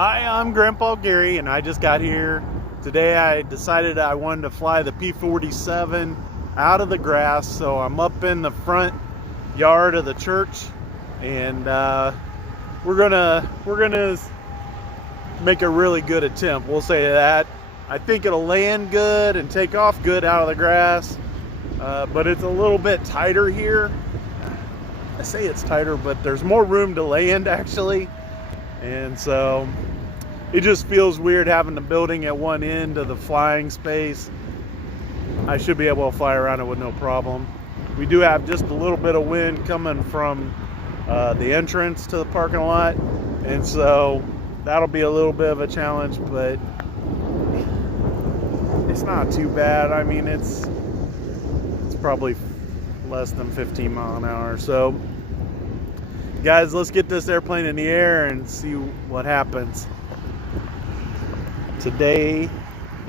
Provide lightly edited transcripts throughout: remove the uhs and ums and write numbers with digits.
Hi, I'm Grandpa Gary, and I just got here. Today I decided I wanted to fly the P-47 out of the grass, so I'm up in the front yard of the church, and we're gonna make a really good attempt. We'll say that. I think it'll land good and take off good out of the grass, but it's a little bit tighter here. I say it's tighter, but there's more room to land actually. And so it just feels weird having the building at one end of the flying space. I should be able to fly around it with no problem. We do have just a little bit of wind coming from the entrance to the parking lot, and so that'll be a little bit of a challenge, but it's not too bad. I mean, it's probably less than 15 miles an hour. So guys, let's get this airplane in the air and see what happens. Today,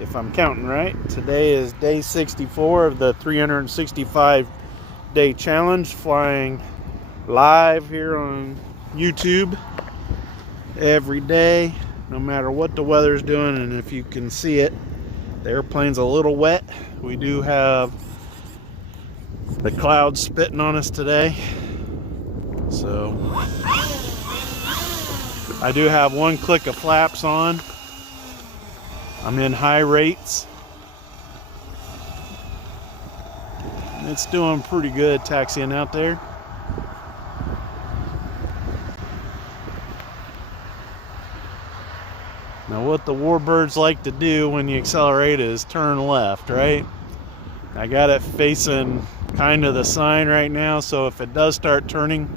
if I'm counting right, today is day 64 of the 365-day challenge, flying live here on YouTube every day, no matter what the weather's doing. And if you can see it, the airplane's a little wet. We do have the clouds spitting on us today. So I do have one click of flaps on. I'm in high rates. It's doing pretty good taxiing out there. Now what the warbirds like to do when you accelerate is turn left, right? I got it facing kind of the sign right now, so if it does start turning,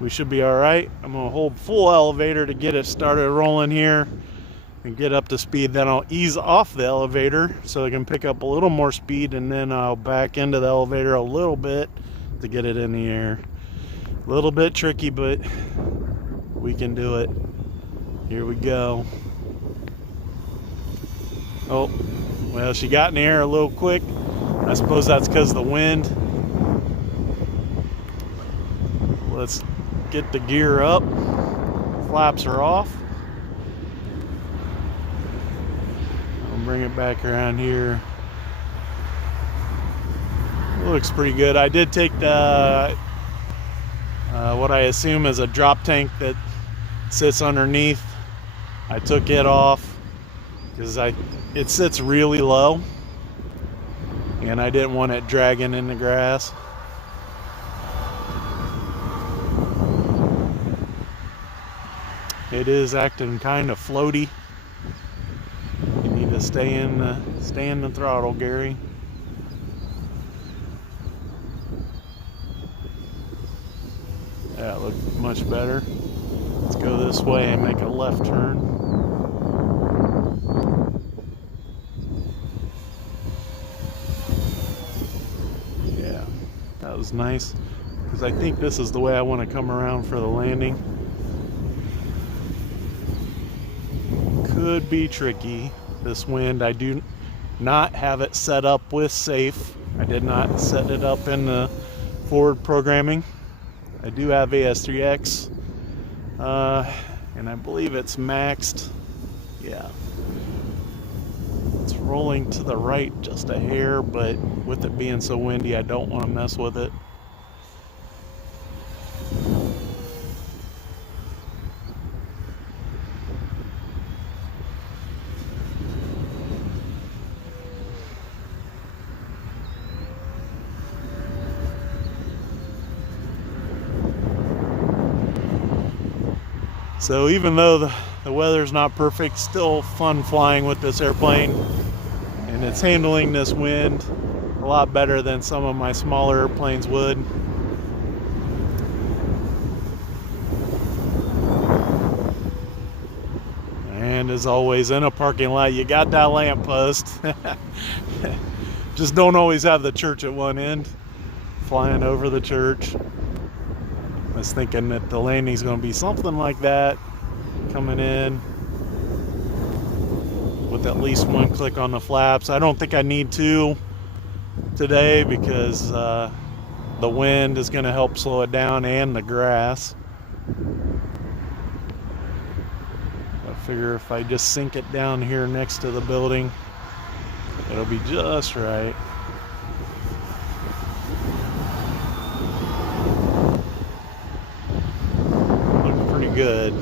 we should be all right. I'm gonna hold full elevator to get it started rolling here and get up to speed. Then I'll ease off the elevator so I can pick up a little more speed, and then I'll back into the elevator a little bit to get it in the air. A little bit tricky, but we can do it. Here we go. Oh, well, she got in the air a little quick. I suppose that's because of the wind. Let's get the gear up. Flaps are off. I'll bring it back around here. Looks pretty good. I did take the what I assume is a drop tank that sits underneath. I took it off because it sits really low, and I didn't want it dragging in the grass. It is acting kind of floaty. You need to stay in the throttle, Gary. That looked much better. Let's go this way and make a left turn. Yeah, that was nice, because I think this is the way I want to come around for the landing. Could be tricky. This wind, I do not have it set up with safe. I did not set it up in the forward programming. I do have AS3X, and I believe it's maxed. Yeah, it's rolling to the right just a hair, but with it being so windy, I don't want to mess with it. So even though the weather's not perfect, still fun flying with this airplane, and it's handling this wind a lot better than some of my smaller airplanes would. And as always, in a parking lot, you got that lamppost. Just don't always have the church at one end. Flying over the church. I was thinking that the landing's going to be something like that, coming in with at least one click on the flaps. I don't think I need to today because the wind is going to help slow it down, and the grass. Figure if I just sink it down here next to the building, it'll be just right. Looks pretty good.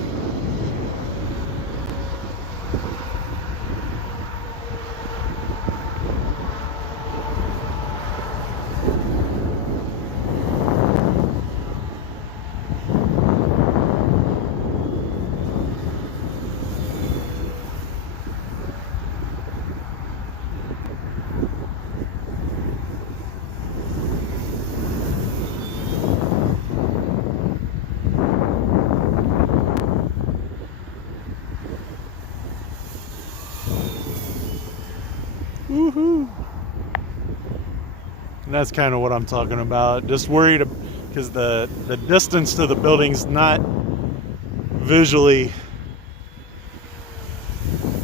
Woohoo! And that's kind of what I'm talking about. Just worried because the distance to the building's not visually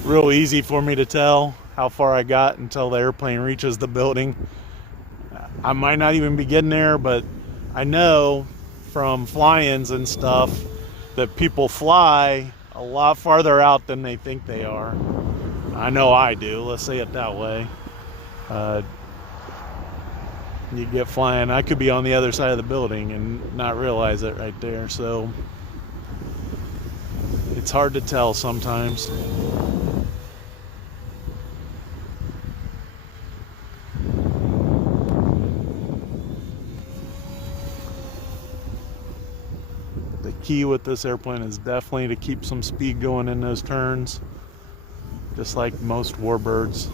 real easy for me to tell how far I got until the airplane reaches the building. I might not even be getting there, but I know from fly-ins and stuff that people fly a lot farther out than they think they are. I know I do, let's say it that way. You get flying, I could be on the other side of the building and not realize it right there, so it's hard to tell sometimes. The key with this airplane is definitely to keep some speed going in those turns, just like most warbirds.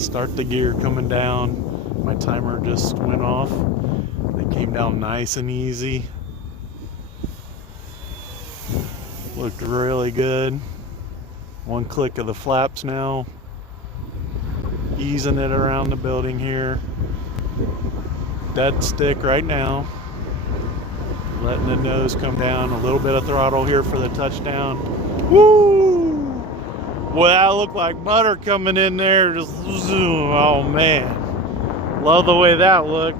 Start the gear coming down. My timer just went off. They came down nice and easy. Looked really good. One click of the flaps now. Easing it around the building here. Dead stick right now. Letting the nose come down. A little bit of throttle here for the touchdown. Woo! Well, that looked like butter coming in there. Just zoom. Oh man. Love the way that looked.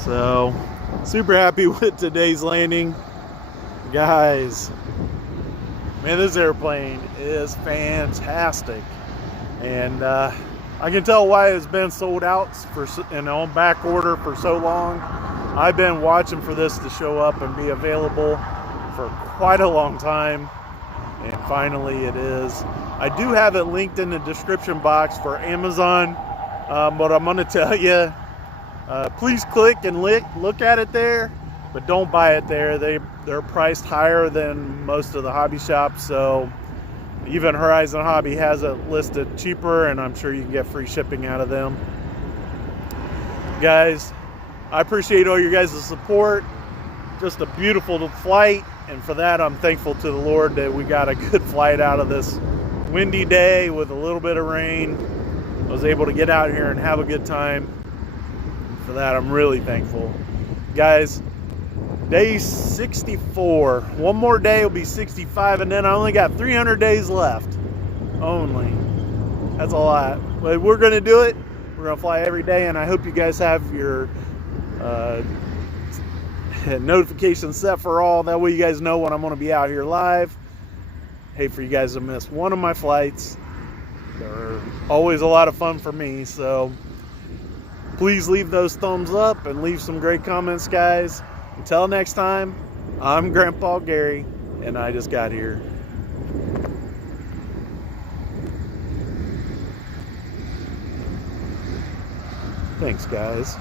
So, super happy with today's landing. Guys, man, this airplane is fantastic. And I can tell why it's been sold out and on back order for so long. I've been watching for this to show up and be available for quite a long time. And finally it is. I do have it linked in the description box for Amazon, but I'm going to tell you, please click and look at it there, but don't buy it there. They're priced higher than most of the hobby shops, so even Horizon Hobby has it listed cheaper, and I'm sure you can get free shipping out of them. Guys, I appreciate all your guys' support. Just a beautiful flight. And for that, I'm thankful to the Lord that we got a good flight out of this windy day with a little bit of rain. I was able to get out here and have a good time. For that, I'm really thankful. Guys, day 64. One more day will be 65, and then I only got 300 days left. Only. That's a lot. But we're going to do it. We're going to fly every day, and I hope you guys have your notifications set for all. That way you guys know when I'm going to be out here live. Hate for you guys to miss one of my flights. They're always a lot of fun for me, so please leave those thumbs up and leave some great comments, guys. Until next time, I'm Grandpa Gary, and I just got here. Thanks, guys.